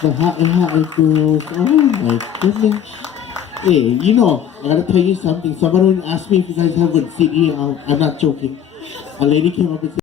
goes. Oh my goodness. Hey, you know, I gotta tell you something. Somebody asked me if you guys have a CD. I'm not joking. A lady came up and said,